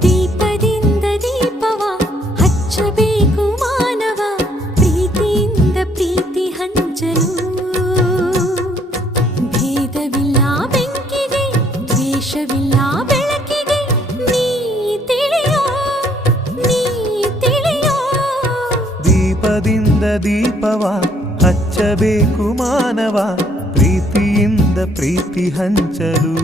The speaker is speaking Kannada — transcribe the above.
ದೀಪದಿಂದ ದೀಪವ ಹಚ್ಚಬೇಕು ಮಾನವ ಪ್ರೀತಿಯಿಂದ ಪ್ರೀತಿ ಹಂಚಲು ಭೇದವಿಲ್ಲ ಬೆಂಕಿಗೆ ದ್ವೇಷವಿಲ್ಲ ಬೆಳಕಿಗೆ ನೀ ತಿಳಿಯೋ ದೀಪದಿಂದ ದೀಪವ ಹಚ್ಚಬೇಕು ಮಾನವ ಪ್ರೀತಿಯಿಂದ ಪ್ರೀತಿ ಹಂಚಲು